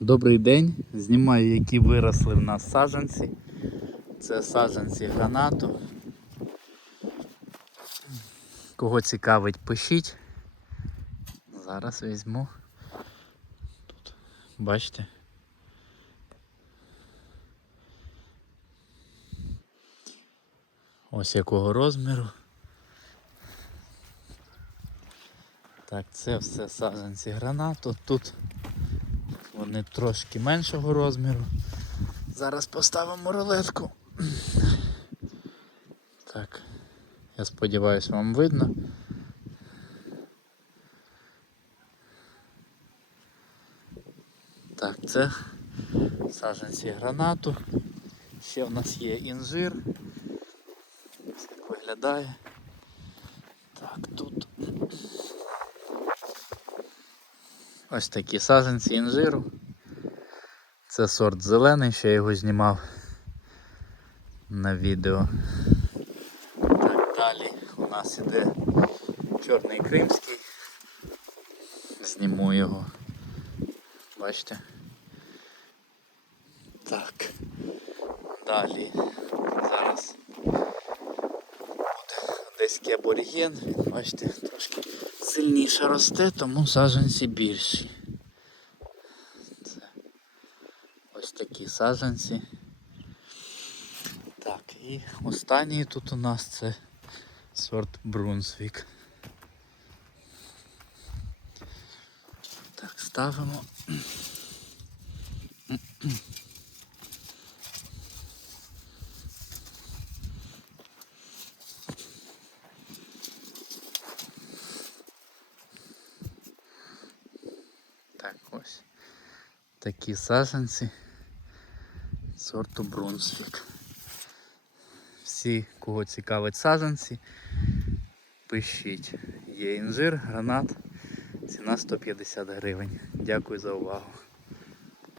Добрий день. Знімаю, які виросли в нас саджанці. Це саджанці гранату. Кого цікавить, пишіть. Зараз візьму. Тут, бачите. Ось якого розміру. Так, це все саджанці гранату. Тут вони трошки меншого розміру. Зараз поставимо рулетку. Так, я сподіваюся, вам видно. Так, це саджанці гранату. Ще в нас є інжир. Ось як виглядає. Так, тут ось такі саджанці інжиру. Це сорт зелений, ще я його знімав на відео. Так, далі у нас іде чорний кримський. Зніму його. Бачите? Так. Далі. Зараз буде одеський аборіген. Бачите, трошки сильніше росте, тому саджанці більші. Це ось такі саджанці. Так, і останній тут у нас це сорт Брунсвік. Так, ставимо. Так, ось такі саженці сорту Брунсвік. Всі, кого цікавить саженці, пишіть. Є інжир, гранат, ціна 150 гривень. Дякую за увагу.